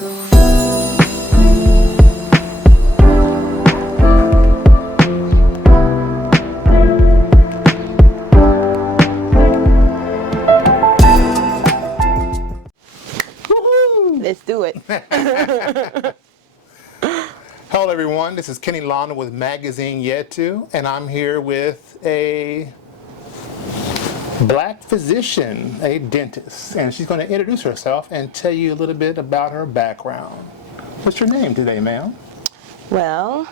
Let's do it. Hello everyone, this is Kenny Lawner with Magazine yEtU, and I'm here with a black physician, a dentist, and she's going to introduce herself and tell you a little bit about her background. What's your name today, ma'am? Well,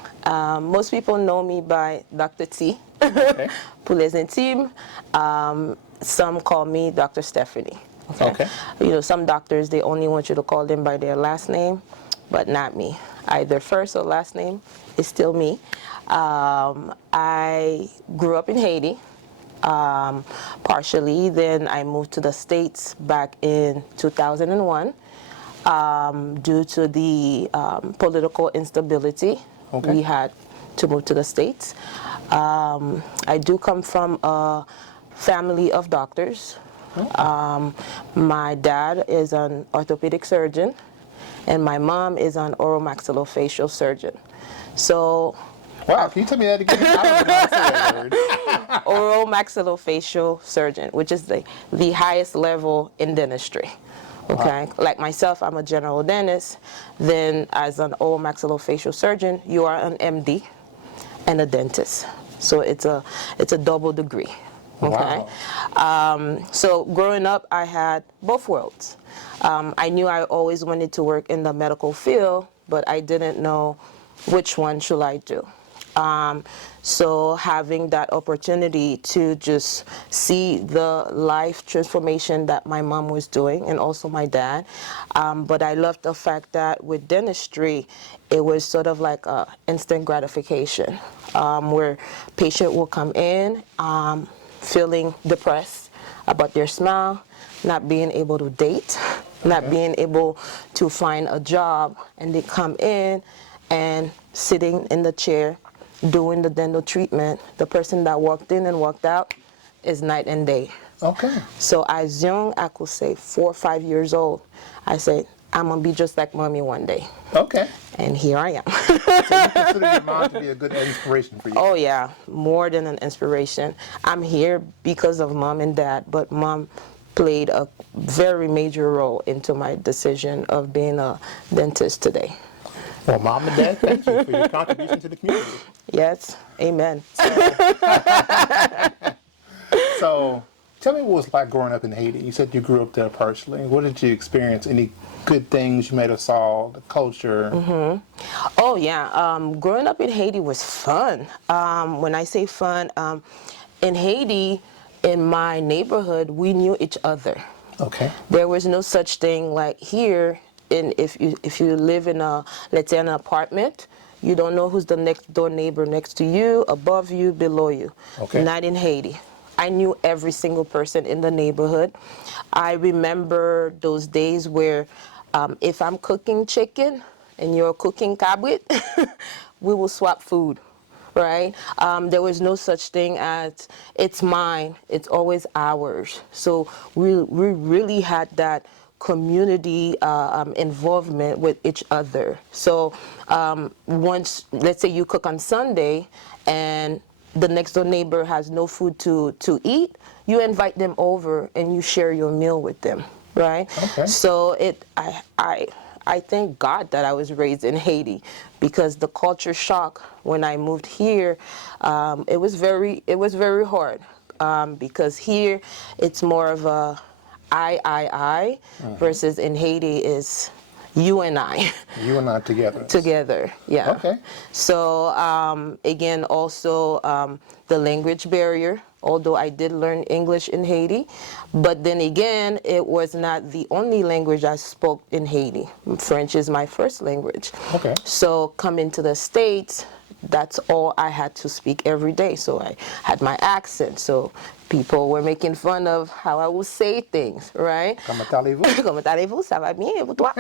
most people know me by Dr. T. Okay. Pour les intimes. Some call me Dr. Stephanie. Okay. You know, some doctors, they only want you to call them by their last name, but not me. Either first or last name is still me. I grew up in Haiti, partially. Then I moved to the States back in 2001 due to the political instability. Okay. We had to move to the States. I do come from a family of doctors. My dad is an orthopedic surgeon, and my mom is an oromaxillofacial surgeon. So, Wow, can you tell me that again? I don't know how to say that word. oromaxillofacial surgeon, which is the highest level in dentistry. Okay, wow. Like myself, I'm a general dentist. Then, as an oromaxillofacial surgeon, you are an MD and a dentist. So it's a double degree. Okay. Wow. So growing up, I had both worlds. I knew I always wanted to work in the medical field, but I didn't know which one should I do. So having that opportunity to just see the life transformation that my mom was doing, and also my dad. But I loved the fact that with dentistry, it was sort of like a instant gratification, where patient will come in, feeling depressed about their smile, not being able to date, not being able to find a job, and they come in and sitting in the chair doing the dental treatment. The person that walked in and walked out is night and day. Okay. So as young, I could say 4 or 5 years old, I said, I'm going to be just like mommy one day. Okay. And here I am. So you consider your mom to be a good inspiration for you? Oh yeah, more than an inspiration. I'm here because of mom and dad, but mom played a very major role into my decision of being a dentist today. Well, mom and dad, thank you for your contribution to the community. Yes, amen. So, tell me what it was like growing up in Haiti. You said you grew up there partially. What did you experience? Any good things you might have saw, the culture? Oh yeah, growing up in Haiti was fun. When I say fun, in Haiti, in my neighborhood, we knew each other. Okay. There was no such thing like here. If you live in let's say an apartment, you don't know who's the next door neighbor next to you, above you, below you. Okay. Not in Haiti. I knew every single person in the neighborhood. I remember those days where if I'm cooking chicken and you're cooking cabrit, we will swap food, right? There was no such thing as it's mine, it's always ours. So we really had that community involvement with each other. So once, let's say you cook on Sunday and the next door neighbor has no food to eat, you invite them over and you share your meal with them, right? Okay. So I thank God that I was raised in Haiti, because the culture shock when I moved here, it was very hard, because here it's more of a I, versus in Haiti is you and I. You and I together. Together, yeah. Okay. So again, also the language barrier, although I did learn English in Haiti, but then again, it was not the only language I spoke in Haiti. French is my first language. Okay. So coming to the States, that's all I had to speak every day. So I had my accent. So people were making fun of how I would say things, right? Comment allez-vous? Comment allez-vous? Ça va bien, et vous toi?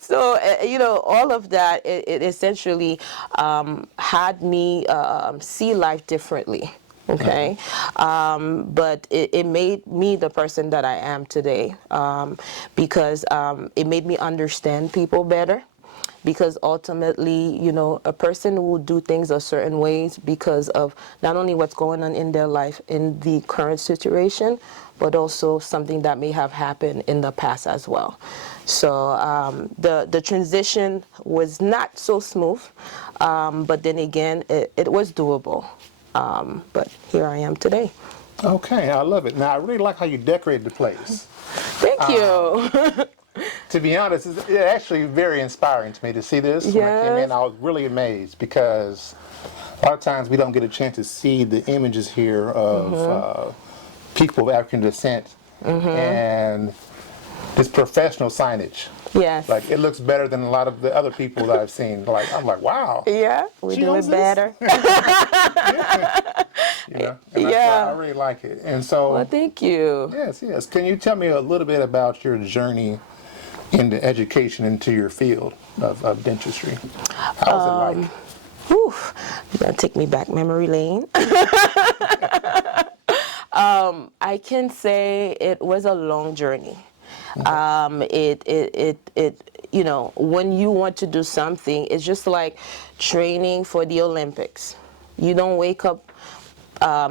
So, you know, all of that, it essentially had me see life differently, okay? But it made me the person that I am today, because it made me understand people better. Because ultimately, you know, a person will do things a certain ways because of not only what's going on in their life in the current situation, but also something that may have happened in the past as well. So the transition was not so smooth, but then again, it was doable. But here I am today. Okay, I love it. Now, I really like how you decorated the place. Thank you. To be honest, it's actually very inspiring to me to see this. When I came Yes. in, I was really amazed because a lot of times we don't get a chance to see the images here of people of African descent and this professional signage. Yes. Like, it looks better than a lot of the other people that I've seen. Like, I'm like, wow. Yeah, we She do owns it this? better. You know, and Yeah. I really like it. And so, Well, thank you. yes. Can you tell me a little bit about your journey into education, into your field of dentistry? How was it like? Whew, you're gonna take me back memory lane. I can say it was a long journey. You know, when you want to do something, it's just like training for the Olympics. You don't wake up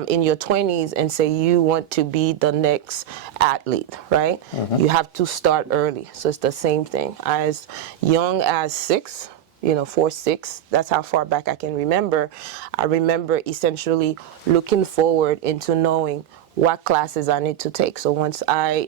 in your 20s and say you want to be the next athlete, right? You have to start early. So it's the same thing. As young as 6, you know, 4, 6, that's how far back I can remember. I remember essentially looking forward into knowing what classes I need to take. So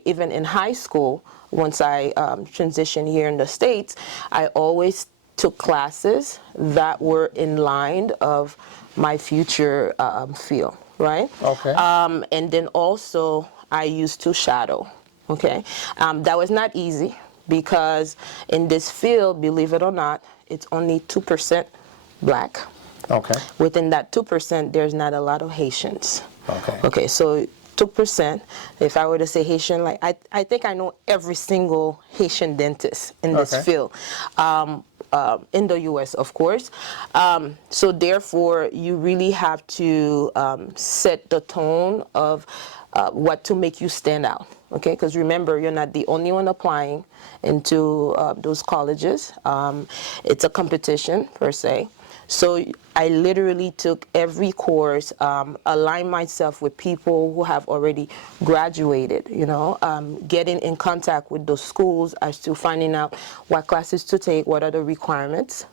even in high school, once I transitioned here in the States, I always took classes that were in line of my future field, right? Okay. And then also I used to shadow, okay? That was not easy because in this field, believe it or not, it's only 2% black. Okay. Within that 2%, there's not a lot of Haitians. Okay. Okay, so 2%, if I were to say Haitian, like I think I know every single Haitian dentist in this Okay. field, in the U.S., of course. So therefore, you really have to set the tone of what to make you stand out, okay? Because remember, you're not the only one applying into those colleges. It's a competition, per se. So I literally took every course, aligned myself with people who have already graduated, you know, getting in contact with those schools as to finding out what classes to take, what are the requirements.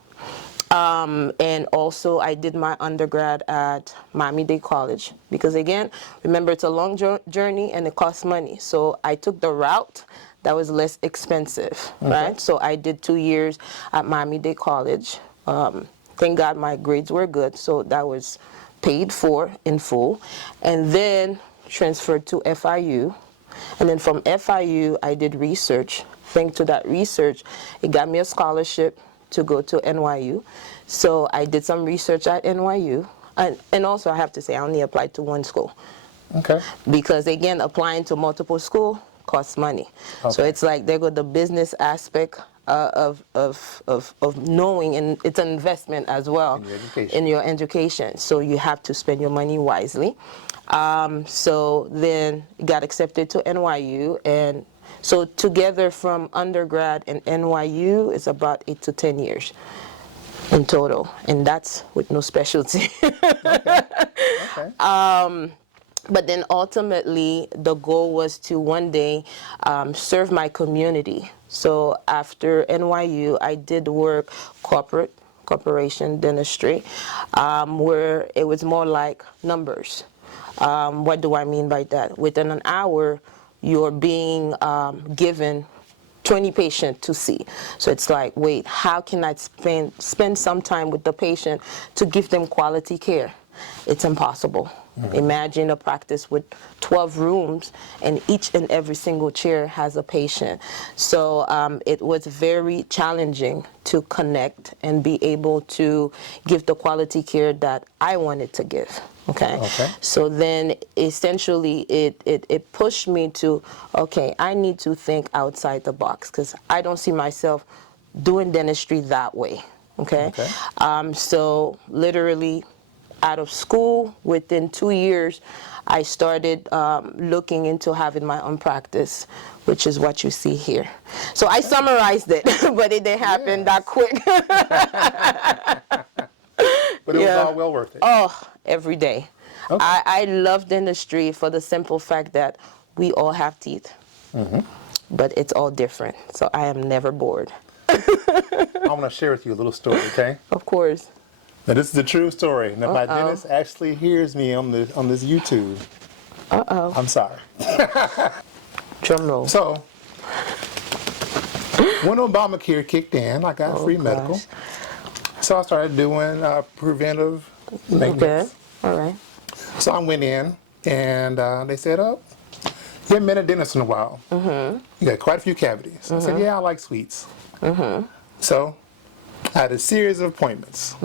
And also I did my undergrad at Miami-Dade College because again, remember it's a long journey and it costs money. So I took the route that was less expensive, right? So I did 2 years at Miami-Dade College. Thank God my grades were good, so that was paid for in full. And then transferred to FIU. And then from FIU, I did research. Thanks to that research, it got me a scholarship to go to NYU. So I did some research at NYU. And also I have to say, I only applied to one school. Okay. Because again, applying to multiple schools costs money. So Okay. it's like there go the business aspect of knowing, and it's an investment as well In your education. in your education. So you have to spend your money wisely. So then got accepted to NYU, and so together from undergrad and NYU is about 8 to 10 years in total, and that's with no specialty. Okay. But then ultimately, the goal was to one day serve my community. So after NYU, I did work corporation dentistry, where it was more like numbers. What do I mean by that? Within an hour, you're being given 20 patients to see. So it's like, wait, how can I spend some time with the patient to give them quality care? It's impossible. Imagine a practice with 12 rooms and each and every single chair has a patient. So it was very challenging to connect and be able to give the quality care that I wanted to give. Okay. So then essentially it pushed me to, okay, I need to think outside the box because I don't see myself doing dentistry that way. Okay. So literally out of school, within 2 years, I started looking into having my own practice, which is what you see here. So I summarized it, but it didn't happen that quick. But it was all well worth it. Oh, every day. Okay. I love dentistry for the simple fact that we all have teeth, but it's all different. So I am never bored. I want to share with you a little story, okay? Of course. Now this is a true story. Now my dentist actually hears me on this YouTube. I'm sorry. Drum roll. So when Obamacare kicked in, I got free medical. So I started doing preventive maintenance. Okay. All right. So I went in and they said, "Oh, you haven't been a dentist in a while. You got quite a few cavities." I said, "Yeah, I like sweets." So I had a series of appointments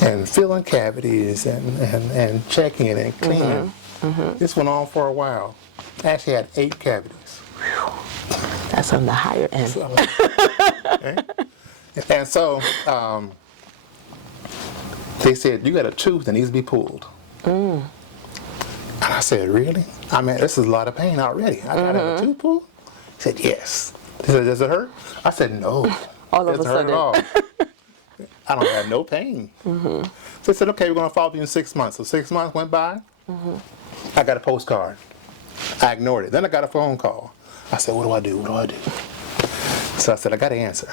and filling cavities and checking it and cleaning. This went on for a while. I actually had 8 cavities. That's on the higher end. Okay? And so they said, "You got a tooth that needs to be pulled." And I said, "Really? I mean, this is a lot of pain already. I got to have a tooth pulled?" He said, "Yes." He said, "Does it hurt?" I said, "No." All of a doesn't hurt sudden. at all. I don't have no pain. So they said, "Okay, we're going to follow you in 6 months." So 6 months went by. I got a postcard. I ignored it. Then I got a phone call. I said, "What do I do? What do I do?" So I said, "I got to answer.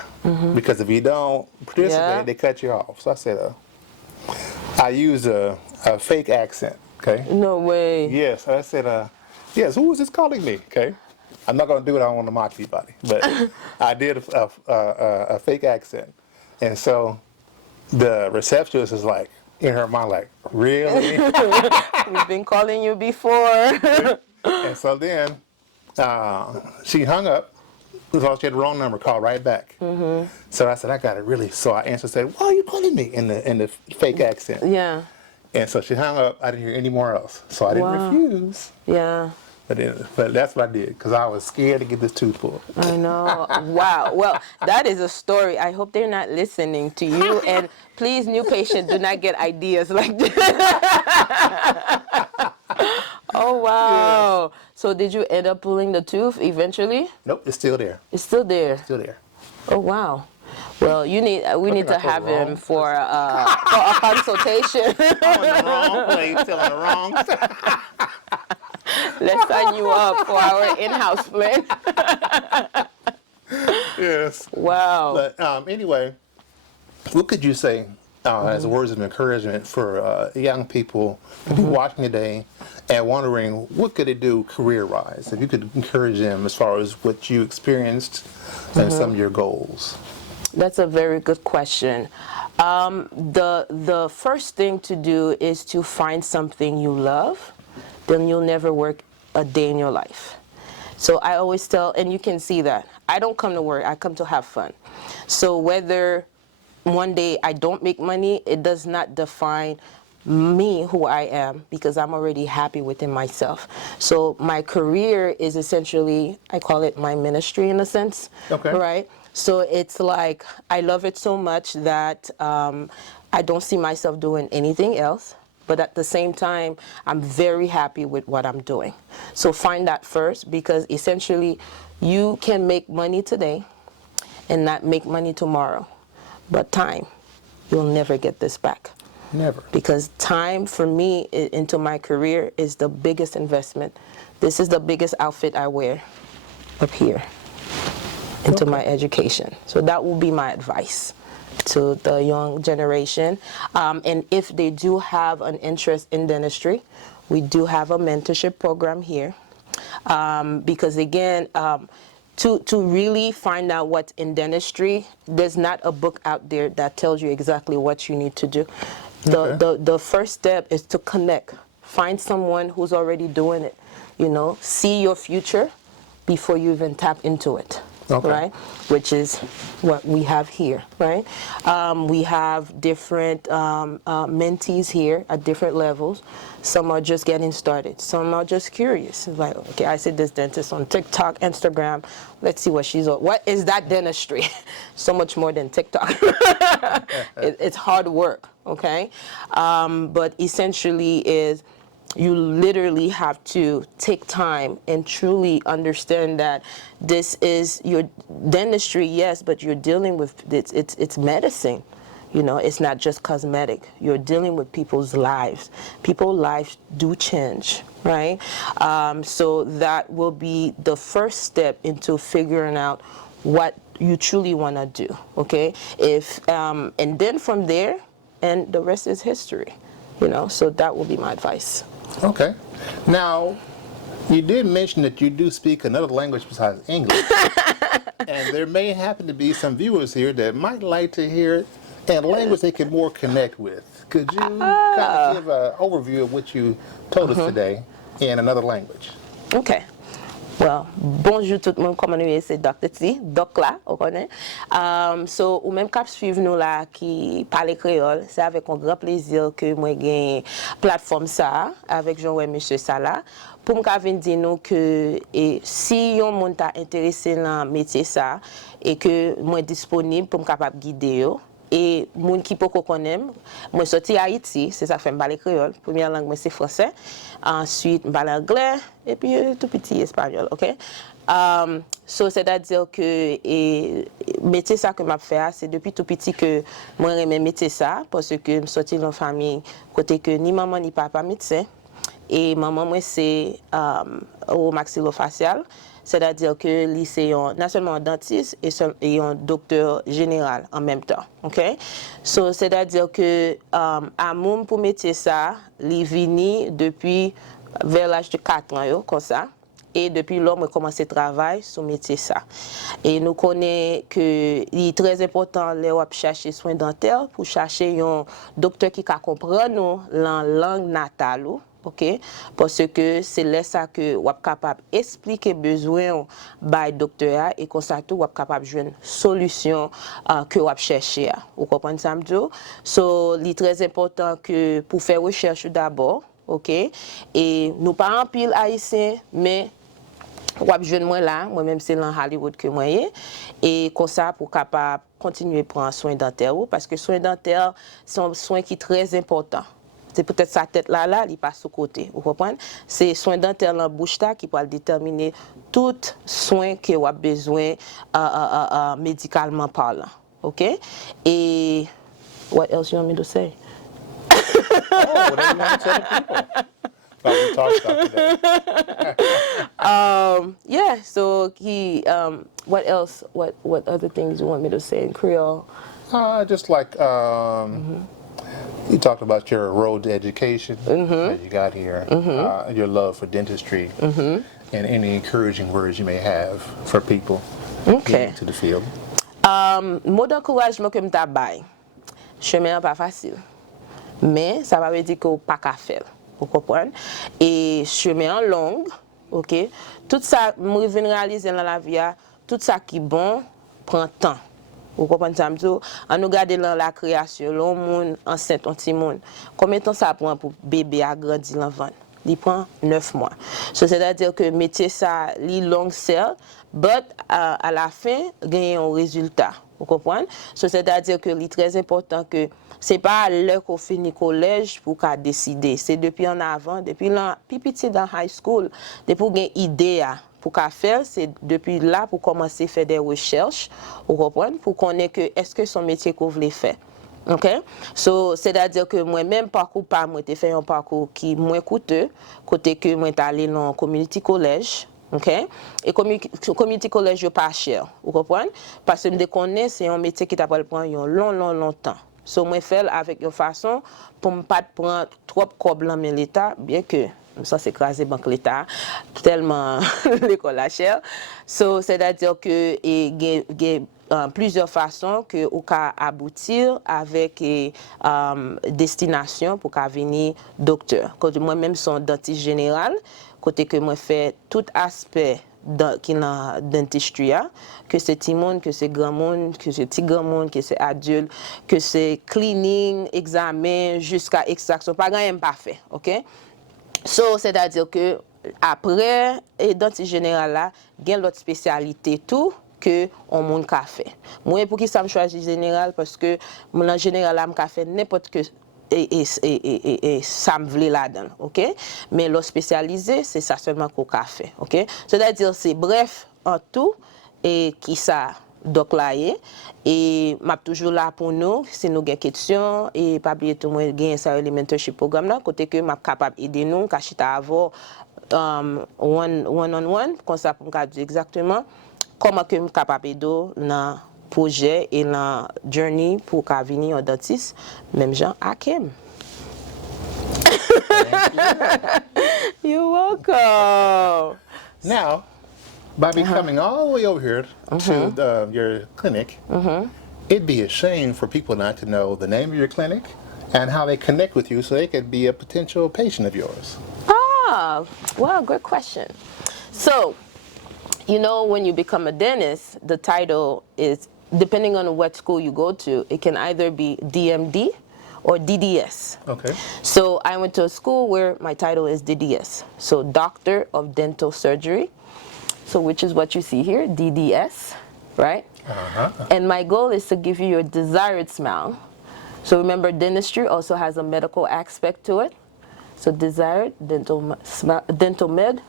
Because if you don't participate, they cut you off." So I said, I used a fake accent, okay? No way. Yes, I said, "Yes, who is this calling me?" Okay? I'm not going to do it. I don't want to mock anybody. But I did a fake accent. And so the receptionist is like, in her mind, like, "Really?" We've been calling you before. And so then she hung up. So she had the wrong number, called right back. So I said, "I got it really." So I answered, said, "Why are you calling me?" in the fake accent. Yeah. And so she hung up. I didn't hear any more else. So I didn't refuse. Yeah. But that's what I did, because I was scared to get this tooth pulled. I know. Wow. Well, that is a story. I hope they're not listening to you. And please, new patient, do not get ideas like this. Oh, wow. Yes. So did you end up pulling the tooth eventually? Nope, it's still there. It's still there. Still there. Oh, wow. Well, we need to have him for a consultation. I'm in the wrong place, telling the wrong. Let's sign you up for our in-house plan. Yes. Wow. But anyway, what could you say as words of encouragement for young people to be watching today and wondering what could they do career-wise? If you could encourage them as far as what you experienced and some of your goals. That's a very good question. The first thing to do is to find something you love. Then you'll never work a day in your life. So I always tell, and you can see that, I don't come to work, I come to have fun. So whether one day I don't make money, it does not define me, who I am, because I'm already happy within myself. So my career is essentially, I call it my ministry in a sense, right? So it's like, I love it so much that I don't see myself doing anything else. But at the same time, I'm very happy with what I'm doing. So find that first, because essentially you can make money today and not make money tomorrow. But time, you'll never get this back. Never. Because time for me into my career is the biggest investment. This is the biggest outfit I wear up here into my education. So that will be my advice to the young generation. And if they do have an interest in dentistry, we do have a mentorship program here. Because again, to really find out what's in dentistry, there's not a book out there that tells you exactly what you need to do. The first step is to connect. Find someone who's already doing it. You know, see your future before you even tap into it. Okay. right? Which is what we have here, right? We have different mentees here at different levels. Some are just getting started. Some are just curious. It's like, okay, I see this dentist on TikTok, Instagram. Let's see what she's on. What is that dentistry? So much more than TikTok. It's hard work, okay? But essentially is you literally have to take time and truly understand that this is your dentistry, yes, but you're dealing with it's medicine. You know, it's not just cosmetic. You're dealing with people's lives. People's lives do change, right? So that will be the first step into figuring out what you truly want to do, okay? And then from there, and the rest is history, you know, so that will be my advice. Okay. Now, you did mention that you do speak another language besides English. And there may happen to be some viewers here that might like to hear a language they can more connect with. Could you kind of give an overview of what you told us today in another language? Okay. Well, bonjour tout le monde, comment nous c'est Dr. T, Doc là, on connaît. So, ou même cap suivre nous là qui parle créole, c'est avec un grand plaisir que moi gagne plateforme ça avec Jean-Oué Monsieur Sala pour me venir dire nous que si yon monde t'a intéressé dans métier ça et que moi disponible pour me capable guider yo. Et moun qui peut connaître, moi sorti à Haïti, c'est ça fait me parler créole. Première langue moi c'est français, ensuite me parle anglais et puis tout petit espagnol, OK? So c'est-à-dire que métier ça que m'a fait c'est depuis tout petit que moi j'aime métier ça parce que me sorti dans famille côté que ni maman ni papa médecin et maman moi c'est au maxillofacial. C'est-à-dire que lycée non seulement un dentiste et un docteur général en même temps, ok? So, c'est-à-dire que amour pour métier ça, il vini depuis vers l'âge de 4 ans, comme ça. Et depuis là, j'ai commencé à travailler sur métier ça. Et nous connaissons que il est très important de chercher soins dentaires pour chercher un docteur qui comprend la langue natale. OK, parce que c'est là ça que vous êtes capable d'expliquer besoin by docteur et comme ça tout vous êtes capable de jouer une solution que vous cherchez. Vous comprenez ça me dit? So, il est très important que pour faire recherche d'abord, OK, et nous pas en pile haïtien mais vous avez joué moi là, moi-même c'est dans Hollywood que moi et comme ça pour capable continuer à prendre soin dentaire parce que soins dentaires sont soins qui très importants. C'est peut-être sa tête là, il passe au côté. Vous comprenez? C'est soins dentaires dans la bouche qui peut déterminer tout soin que vous avez besoin médicalement parlant. OK? Et what else you want me to say? Oh, whatever you want to tell the people. What we talked about today. Yeah, so what else? What other things you want me to say in Creole? Just like you talked about your road to education that you got here, your love for dentistry, and any encouraging words you may have for people getting into the field. Mot d'encouragement que m'ta bay. Chemin pas facile. Mais ça va veut dire que pas qu'à faire. Vous comprenez? Et chemin long, OK? Tout ça me réaliser dans la vie, tout ça qui bon prend temps. Vous comprenez ça? On nous garde dans la création, l'homme monde enceinte, un petit monde. Combien de temps ça prend pour bébé à grandir l'enfant? Il prend 9 mois. So, c'est-à-dire que métier ça, li long sell, but à la fin, gagner un résultat. Vous comprenez? So, c'est-à-dire que li très important que c'est pas l'heure qu'on finit collège pour qu'à décider. C'est depuis en avant, depuis là, petit dans high school, depuis gagner idée pour qu'à faire, c'est depuis là pour commencer à faire des recherches, vous comprenez, pour connaître que est-ce que son métier qu'on voulait faire. OK? So, c'est-à-dire que moi-même, parcours pas, moi, j'ai fait un parcours qui est moins coûteux, côté que moi, j'ai allé dans community college. OK? Et community college, pas cher, vous comprenez? Parce que je connais, c'est un métier qui t'a pas prendre un long temps. So, moi, faire avec une façon pour ne pas prendre trop de cob dans l'État, bien que ça s'écraser banque l'État tellement l'école est chère. So, c'est-à-dire que il y a plusieurs façons que on peut aboutir avec destination pour qu'à venir docteur. Quand moi-même son dentiste général, côté que moi fait tout aspect qui dans dentistry, que c'est petit monde, que c'est grand monde, que c'est petit grand monde, que c'est adulte, que c'est cleaning, examen jusqu'à extraction, pas rien pas fait, OK? So, c'est-à-dire que après dentiste général là, il y a l'autre spécialité tout que on monde ka fait. Moi pour qui ça me choisit général parce que en général là me ka fait n'importe que et ça me voulait là-dedans, OK? Mais l'autre spécialisé, c'est ça seulement qu'on a fait, OK? C'est-à-dire c'est bref en tout et qui ça donc là et m'a toujours là pour nous si nous avons des questions et pas oublier tout moi gain ça les mentorship programme là côté que m'a capable aider nous kachita avoir one on one comme ça pour dire exactement comment que me capable aider dans projet et dans journey pour qu'a venir au dentiste même gens Hakim. You're welcome. Now, by me coming all the way over here to your clinic, it'd be a shame for people not to know the name of your clinic and how they connect with you so they could be a potential patient of yours. Ah, well, good question. So, you know, when you become a dentist, the title is, depending on what school you go to, it can either be DMD or DDS. Okay. So I went to a school where my title is DDS, so Doctor of Dental Surgery. So which is what you see here, DDS, right? And my goal is to give you your desired smile. So remember, dentistry also has a medical aspect to it. So Desired DentalMed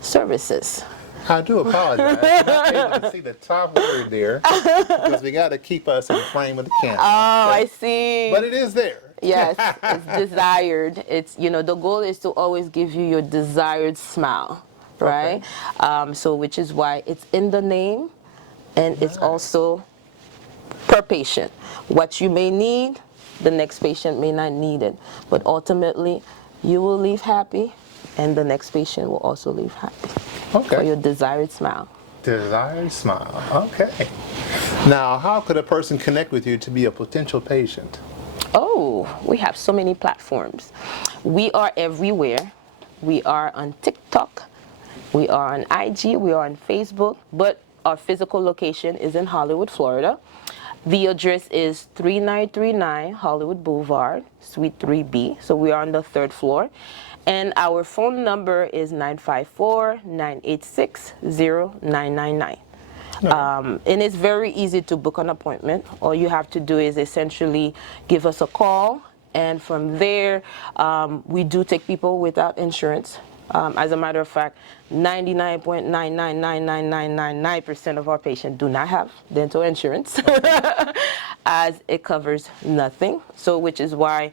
Services. I do apologize. I'm not able to see the top word there because we got to keep us in the frame of the camera. Oh, I see. But it is there. Yes, it's desired. It's, you know, the goal is to always give you your desired smile, right? Okay. So which is why it's in the name and it's also per patient. What you may need, the next patient may not need it. But ultimately, you will leave happy and the next patient will also leave happy. Okay. For your desired smile. Desired smile. Okay. Now, how could a person connect with you to be a potential patient? Oh, we have so many platforms. We are everywhere. We are on TikTok. We are on IG. We are on Facebook. But our physical location is in Hollywood, Florida. The address is 3939 Hollywood Boulevard, Suite 3B. So we are on the 3rd floor. And our phone number is 954-986-0999. And it's very easy to book an appointment. All you have to do is essentially give us a call. And from there, we do take people without insurance. As a matter of fact, 99.9999999% of our patients do not have dental insurance, as it covers nothing. So, which is why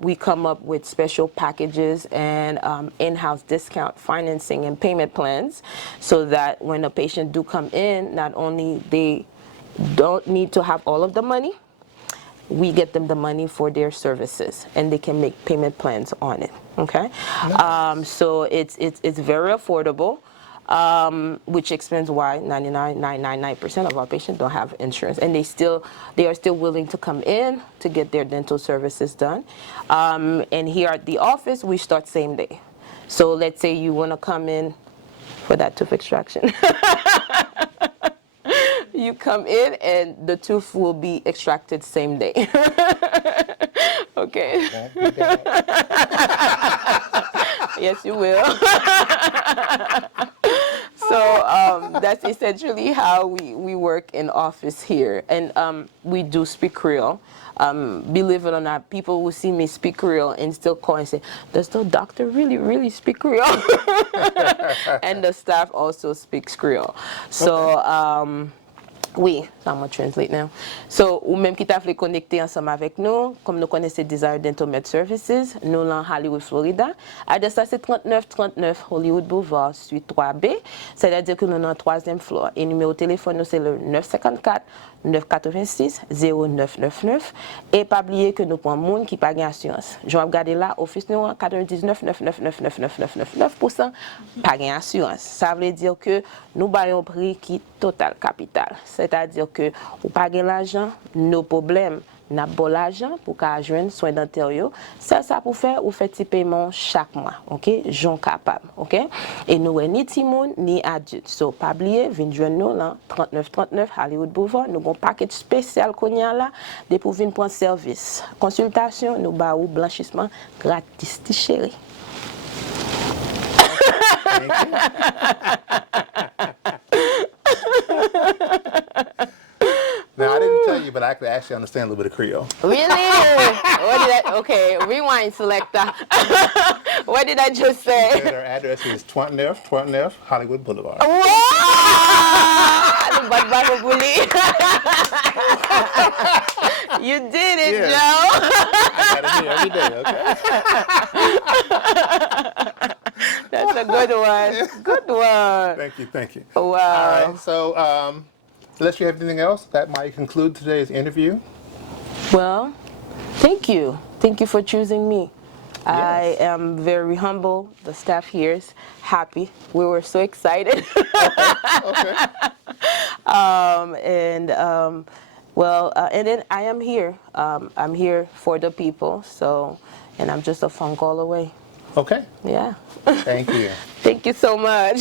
we come up with special packages and in-house discount financing and payment plans, so that when a patient do come in, not only they don't need to have all of the money, we get them the money for their services, and they can make payment plans on it. Okay, nice. So it's very affordable, which explains why 99.999% of our patients don't have insurance, and they are still willing to come in to get their dental services done. And here at the office, we start same day. So let's say you want to come in for that tooth extraction. You come in and the tooth will be extracted same day. Okay. Yes, you will. So that's essentially how we work in office here. And we do speak Creole. Believe it or not, people will see me speak Creole and still call and say, does the doctor really speak Creole? And the staff also speaks Creole. So, oui, ça m'a translate now. So, ou même qui t'a fait connecter ensemble avec nous, comme nous connaissons Desired DentalMed Services, nous dans Hollywood, Florida. Adresse c'est 3939 Hollywood Boulevard, suite 3B. C'est-à-dire que nous dans le 3e floor. Et numéro de téléphone, nous c'est le 954 986 0999. Et pas oublier que nous prenons monde qui pas gain assurance. Je vais regarder là, office nous 99 9999999% pas gain assurance. Ça veut dire que nous baillons un prix qui total capital. C'est-à-dire que ou pas gain l'argent, nos problèmes n'a bon l'argent pour qu'à joindre soins dentaires yo. Ça pour faire ou fait petit paiement chaque mois, OK? J'en capable, OK? Et nous ni timoun ni adulte. So pas oublier vinn joindre nous là 3939 Hollywood Boulevard, nous gon package spécial qu'on y a là de pour venir prendre service. Consultation, nous ba ou blanchissement gratis ti chéri. Now, I didn't tell you, but I could actually understand a little bit of Creole. Really? Okay, rewind selector. What did I just say? And our address is 29th Hollywood Boulevard. Wow! You did it, Yeah. Joe. I got it here every day, okay? That's a good one. Good one. Thank you. Wow. All right, so unless you have anything else, that might conclude today's interview. Well, thank you. Thank you for choosing me. Yes. I am very humble. The staff here is happy. We were so excited. Okay. And then I am here. I'm here for the people. So, and I'm just a phone call away. Okay. Yeah. Thank you. Thank you so much.